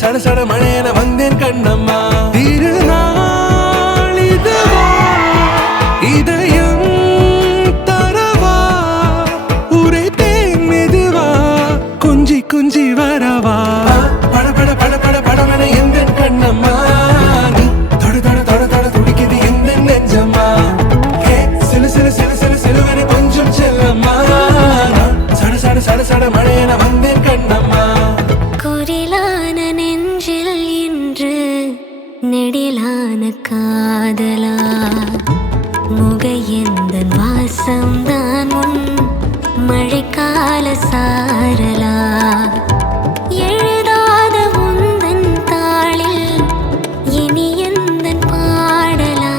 சட சட மழையென வந்தேன் கண்ணம்மா. திருநாள் இதுவா இதயம் தரவா உரைத்தேன் மெதுவா கொஞ்சி கொஞ்சி வரவா பட பட பட பட படவன எந்தன் கண்ணம்மா. நீ தொட தொட தொட தொட துடிக்குது எந்த நெஞ்சம்மா. ஹே சிலு சிலு சிலு சிலு சிலுவனை கொஞ்சம் செல்லம்மா. சட சட சட சட மழையென வந்தேன் கண்ணம்மா. குரிலான நெஞ்சில் இன்று நெடிலான காதலா முக எந்த வாசம்தான் உன் மழைக்கால சாரலா எழுதாத உந்தன் தாளில் இனி எந்தன் பாடலா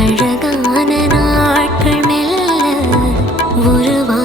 அழகான நாட்கள் மெல்ல உருவா